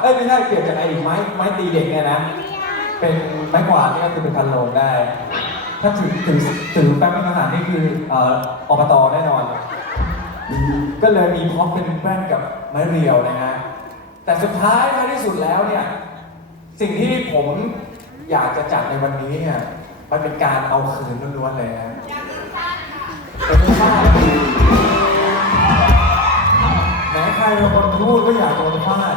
เอ้ยไม่ใช่เปลี่ยนจากไรอ้ไม้ไม้ตีเด็กเนี่ยนะ เป็นไม้กวาดนี่ก็คือเป็นพันโลงได้ ถ้าถือถือถือแป๊บเป็นอาหารนี่คือเอ่ออบตแน่นอน ก็เลยมีพร้อมเป็นแป้นกับไม้เรียวนะฮะแต่สุดท้ายท้ายที่สุดแล้วเนี่ยสิ่งที่ผมอยากจะจัดในวันนี้เนี่ยมันเป็นการเอาคืนล้วนๆเลยนะเป็นท่าแหมใครเป็นคนพูดก็อยากโดนฟาด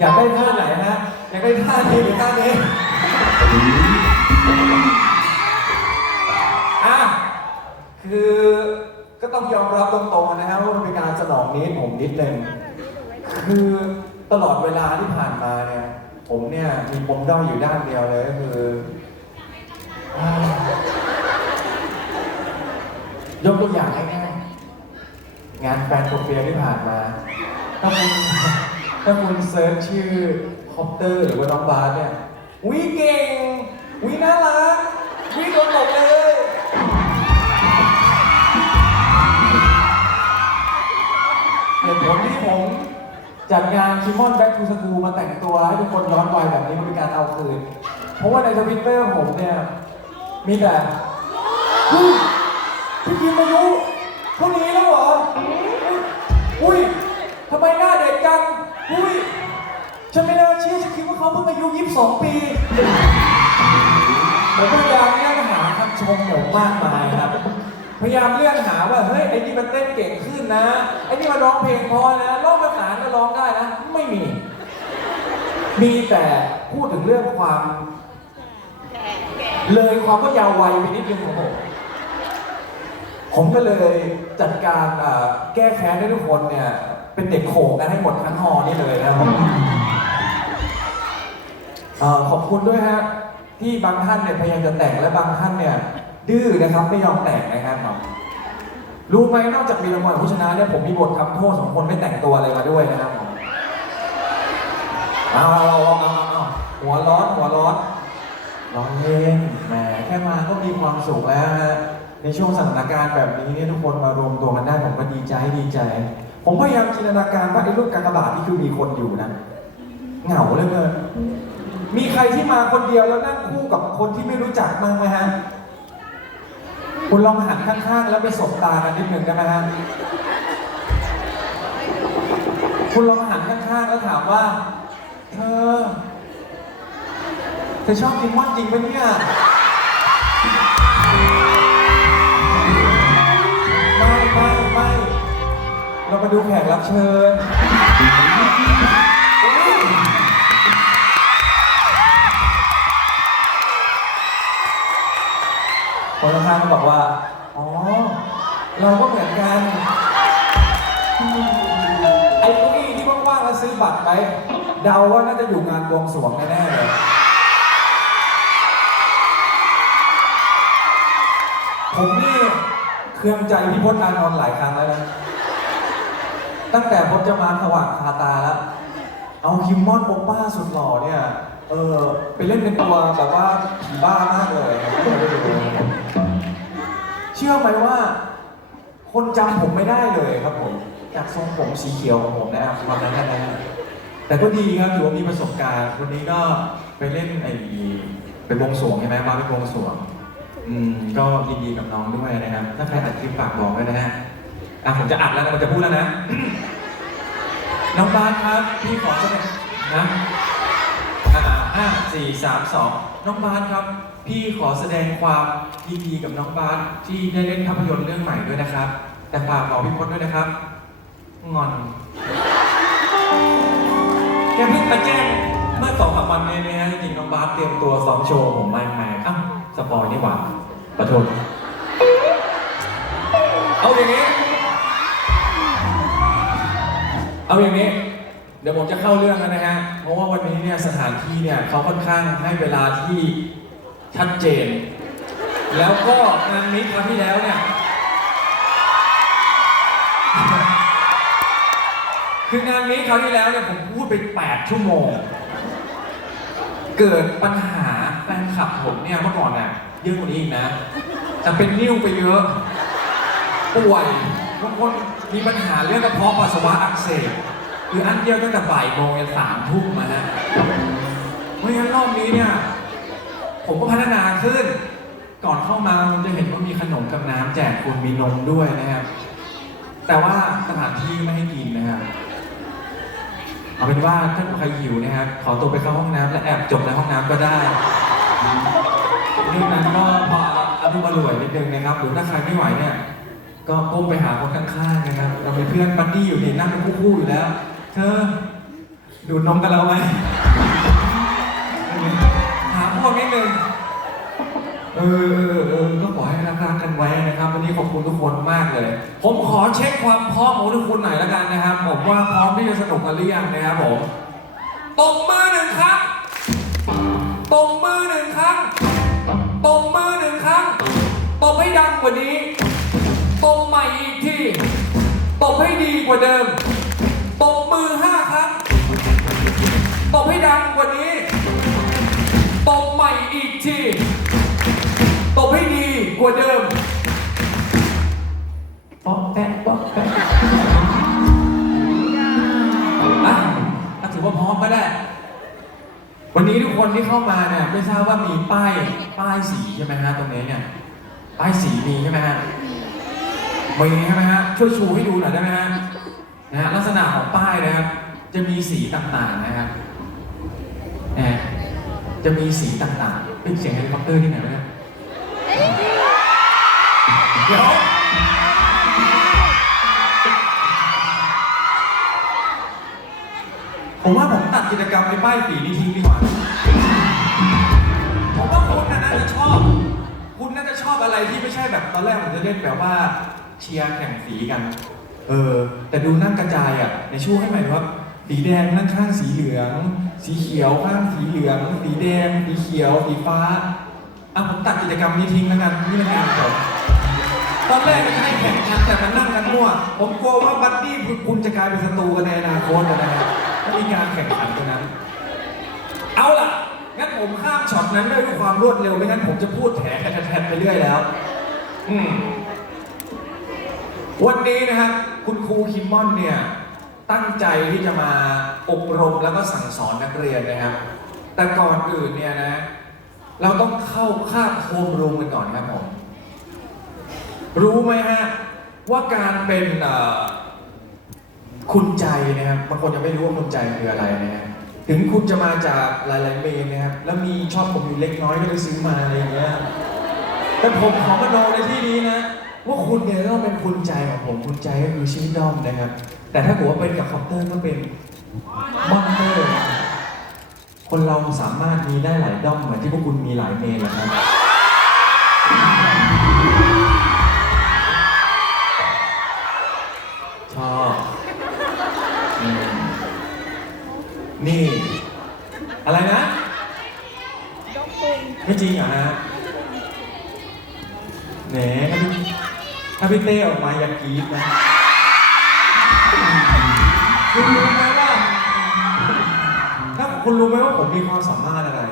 อยากได้ท่าไหนฮะ อยากได้ท่านี้หรือท่านี้อะคือก็ต้องยอมรับตรงๆนะครับว่ามันเป็นการสนองนี้ผมนิดนึงคือตลอดเวลาที่ผ่านมาเนี่ย ผมเนี่ยมีปมด้อยอยู่ด้านเดียวเลยก็คือยกตัวอย่างง่ายๆงานแฟนโคเฟียที่ผ่านมาถ้าคุณ ถ้าคุณเซิร์ชชื่อคอปเตอร์หรือว่าน้องบาสเนี่ยวิเก่งวิน่ารักวิโดนตกเลยเหตุผลที่ผมจัดงานคิมอนแบ็กทูสกูมาแต่งตัวให้ทุกคนย้อนวัยแบบนี้มันเป็นการเอาคืน เพราะว่าในทวิตเตอร์ผมเนี่ย มีแต่เฮ้ยพี่คิมอายุเท่านี้แล้วเหรอ อุ้ยทำไมหน้าเด็กจัง อุ้ย ฉันไม่น่าเชื่อฉันคิดว่า เขาเพิ่งอายุ22 ปีผมพยายามเลื่อนหาคำชมผมมากมายครับ พยายามเลื่อนหาว่าเฮ้ยไอ้นี่มันเต้นเก่งขึ้นนะ ไอ้นี่มันร้องเพลงเพอนะร้องภาษาก็ร้องได้นะ ไม่มี มีแต่พูดถึงเรื่องความ เลยความว่ายาววัยไปนิดนึงของผม ผมก็เลยจัดการเอ่อแก้แค้นให้ทุกคนเนี่ย เป็นเด็กโขกกันให้หมดทั้งฮอนี่เลยนะครับ เอ่อขอบคุณด้วยฮะที่บางท่านเนี่ยพยายามจะแต่งและบางท่านเนี่ยดื้อนะครับไม่ยอมแต่งนะครับรู้ไหมนอกจากมีรางวัลผู้ชนะเนี่ยผมมีบททำโทษสองคนไม่แต่งตัวอะไรมาด้วยนะครับผมเอาเอาเอาเอาหัวร้อนหัวร้อนร้อนเล่นแหมแค่มาก็มีความสุขแล้วฮะในช่วงสถานการณ์แบบนี้เนี่ยทุกคนมารวมตัวกันได้ผมก็ดีใจดีใจ ผมพยายามจินตนาการว่าไอ้รูปกากบาทนี่คือมีคนอยู่นะเหงาเหลยเกิน มีใครที่มาคนเดียวแล้วนั่งคู่กับคนที่ไม่รู้จักมั้งไหมฮะ คุณลองหันข้างๆ แล้วไปสบตากันนิดหนึ่งได้ไหมฮะ คุณลองหันข้างๆ แล้วถามว่า เธอ เธอชอบกินม่อนจริงปะเนี่ยไม่ไม่ไม่เรามาดูแขกรับเชิญ คนข้างๆก็บอกว่า อ๋อ เราก็เหมือนกัน ไอ้เก้าอี้ที่ว่างๆแล้วซื้อบัตรไป เดาว่าน่าจะอยู่งานบวงสรวงแน่ๆเลย ผมนี่เครื่องใจพี่พจน์อานนท์หลายครั้งแล้วนะ ตั้งแต่พจน์จะมาสว่างคาตาแล้ว เอาคิมมอนโอป้าสุดหล่อเนี่ย เออ ไปเล่นเป็นตัวแบบว่าผีบ้ามากเลยเชื่อไหมว่า คนจำผมไม่ได้เลยครับผมจากทรงผมสีเขียวของผมนะครับตอนนั้นนะฮะแต่ก็ดีครับถือว่ามีประสบการณ์วันนี้ก็ไปเล่นไอ้เป็นวงสวงใช่ไหมมาเป็นวงสวงอืมก็ยินดีกับน้องด้วยนะครับ ถ้าใครอัดคลิปฝากบอกด้วยนะฮะอะผมจะอัดแล้วนะผมจะพูดแล้วนะ น้องบาสครับ พี่ขอแสดงนะอ่าห้าสี่สามสอง น้องบาสครับ พี่ขอแสดงความยินดีกับน้องบาสที่ได้เล่นภาพยนตร์เรื่องใหม่ด้วยนะครับ แต่ฝากบอกพี่พจน์ด้วยนะครับ งอน แกเพิ่งมาแจ้งเมื่อสองสามวันนี้นะฮะจริงๆน้องบาสเตรียมตัวซ้อมโชว์ผมมากมายอ้าวสปอยนี่หว่าขอโทษเอาอย่างนี้ เอาอย่างนี้ เดี๋ยวผมจะเข้าเรื่องแล้วนะฮะ เพราะว่าวันนี้เนี่ยสถานที่เนี่ยเขาค่อนข้างให้เวลาที่ชัดเจน แล้วก็งานนี้ครั้งที่แล้วเนี่ย คืองานนี้คราวที่แล้วเนี่ยผมพูดไป 8 ชั่วโมง เกิดปัญหาแฟนคลับผมเนี่ยเมื่อก่อนน่ะเยอะกว่านี้อีกนะ แต่เป็นนิ้วไปเยอะป่วยบางคนมีปัญหาเรื่องกระเพาะปัสสาวะอักเสบ คืออันเดียวตั้งแต่บ่ายโมงจนสามทุ่มมาฮะไม่งั้นรอบนี้เนี่ย ผมก็พัฒนาขึ้น ก่อนเข้ามาผมจะเห็นว่ามีขนมกับน้ำแจกคุณมีนมด้วยนะครับ แต่ว่าสถานที่ไม่ให้กินนะครับ เอาเป็นว่าถ้าใครหิวนะครับ ขอตัวไปเข้าห้องน้ำและแอบจบในห้องน้ำก็ได้เรื่องนั้นก็พออารมณ์อร่วยนิดนึงนะครับ หรือถ้าใครไม่ไหวเนี่ย ก็ก้มไปหาคนข้างๆนะครับ เราเป็นเพื่อนบัดดี้อยู่นี่นั่งเป็นคู่ๆอยู่แล้ว เธอ ดูดนมกับเราไหมหาพวกนิดนึงเออเออเออก็ขอให้รักกันไว้นะครับ วันนี้ขอบคุณทุกคนมากเลย ผมขอเช็คความพร้อมของทุกคนหน่อยล้วกันนะครับ ผมว่าพร้อมที่จะสนุกกันหรือยังนะครับผมตบมือหนึ่งครั้งตบมือหนึ่งครั้งตบมือหนึ่งครั้งตบให้ดังกว่านี้ตบใหม่อีกทีตบให้ดีกว่าเดิม ตบมือห้าครั้ง ตบให้ดังกว่านี้ ตบใหม่อีกที ตบให้ดีกว่าเดิมป๊อกแป๊ะป๊อกแป๊ะอะอะถือว่าพร้อมก็ได้ วันนี้ทุกคนที่เข้ามาเนี่ยไม่ทราบว่ามีป้ายป้ายสีใช่ไหมฮะตรงนี้เนี่ย ป้ายสีมีใช่ไหมฮะมีใช่ไหมฮะ ช่วยชูให้ดูหน่อยได้ไหมฮะ นะฮะลักษณะของป้ายนะครับ จะมีสีต่างๆนะครับจะมีสีต่างๆเป็นเสียงเฮลิคอปเตอร์ที่ไหนวะเนี่ยเดี๋ยวผมว่าผมตัดกิจกรรมในป้ายสีนี้ทิ้งดีกว่าผมว่าคุณนะน่าจะชอบ คุณน่าจะชอบอะไรที่ไม่ใช่แบบตอนแรกผมจะเล่นแบบว่าเชียร์แข่งสีกัน เออ แต่ดูนั่งกระจายอะ ในช่วงให้หมายว่าสีแดงนั่งข้างสีเหลือง สีเขียวข้างสีเหลือง สีแดง สีเขียว สีฟ้า อะผมตัดกิจกรรมนี้ทิ้งแล้วกัน นี่มันงานผมตอนแรกมันให้แข่งกันแต่มันนั่งกันมั่ว ผมกลัวว่าบัดดี้คุณคุณจะกลายเป็นศัตรูกันในอนาคตนะฮะถ้ามีการแข่งขันกันนั้น เอาล่ะ งั้นผมข้ามช็อตนั้นด้วยความรวดเร็วไม่งั้นผมจะพูดแถแถๆไปเรื่อยแล้ว อืมวันนี้นะครับ คุณครูคิมมอนเนี่ยตั้งใจที่จะมาอบรมแล้วก็สั่งสอนนักเรียนนะครับ แต่ก่อนอื่นเนี่ยนะ เราต้องเข้าคาบโฮมรูมกันก่อนครับผม รู้ไหมฮะว่าการเป็นคุณใจนะครับบางคนยังไม่รู้ว่าคุณใจคืออะไรนะฮะถึงคุณจะมาจากหลาย ๆเมนนะครับ แล้วมีชอบผมอยู่เล็กน้อยก็เลยซื้อมาอะไรอย่างเงี้ยแต่ผมขอมโนในที่นี้นะ ว่าคุณเนี่ยต้องเป็นคุณใจของผมคุณใจก็คือชื่อด้อมนะครับ แต่ถ้าเกิดว่าเป็นกับคอปเตอร์ก็เป็นมอนเตอร์คนเราสามารถมีได้หลายด้อมเหมือนที่พวกคุณมีหลายเมนนะครับชอบนี่ อะไรนะไม่จริงเหรอฮะแหนถ้าพี่ ถ้าพี่เต้ออกมาอย่ากรี๊ดนะคุณรู้ไหมว่าถ้าคุณรู้ไหมว่าผมมีความสามารถอะไร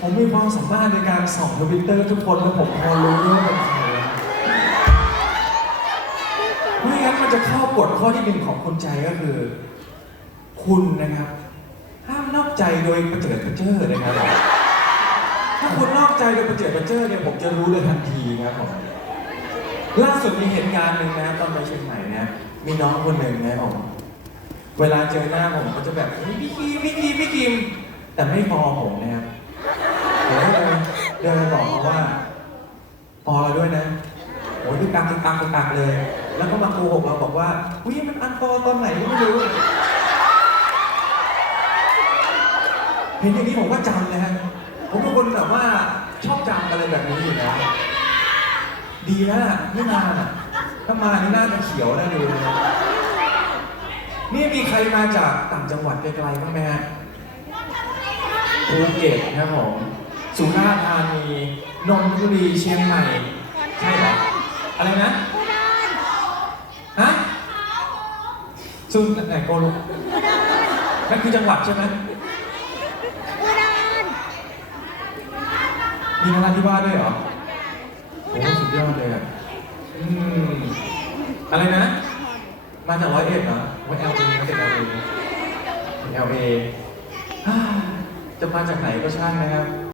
ผมมีความสามารถในการส่องทวิตเตอร์ทุกคนแล้วผมพอรู้ด้วยว่าเป็นใครไม่งั้นมันจะเข้ากฎข้อที่หนึ่งของคนใจก็คือ คุณนะครับห้ามนอกใจโดยประเจิดประเจิอนะครับถ้าคุณนอกใจโดยประเจิดประเจิอเนี่ยผมจะรู้เลยทันทีครับผม ล่าสุดมีเหตุการณ์หนึ่งนะตอนไปเชียงใหม่นะมีน้องคนหนึ่งนะผมเวลาเจอหน้าผมก็จะแบบเฮ้ยพี่คิมพี่คิมพี่คิมแต่ไม่พอผมนะครับผมก็เลยเดินไปบอกเขาว่าพอเราด้วยนะโอ้ยตึกตักตึกตักตึกตักเลย แล้วก็มาโกหกเราบอกว่าอุ้ยมันอันฟอตอนไหนก็ไม่รู้เห็นอย่างนี้ผมก็จำนะฮะผมเป็นคนแบบว่าชอบจำอะไรแบบนี้อยู่แล้ว ดีแล้วล่ะไม่นานอะถ้ามานี่น่าจะเขียวได้ดูเลยนี่มีใครมาจากต่างจังหวัดไกลๆบ้างไหมฮะภูเก็ตครับผมสุราษฎร์ธานีนนทบุรีเชียงใหม่ ใช่เหรออะไรนะฮะสุนไหนโกลกนั่นคือจังหวัดใช่ไหมมีนราธิวาสด้วยเหรอโอ้สุ ดยอดเลยอะอืมอะไรนะ มาจากร้อยเอ็ดเหรอว่าเอลเอมาจากเอลเอเอลเอจะมาจากไหนก็ช่างนะครับ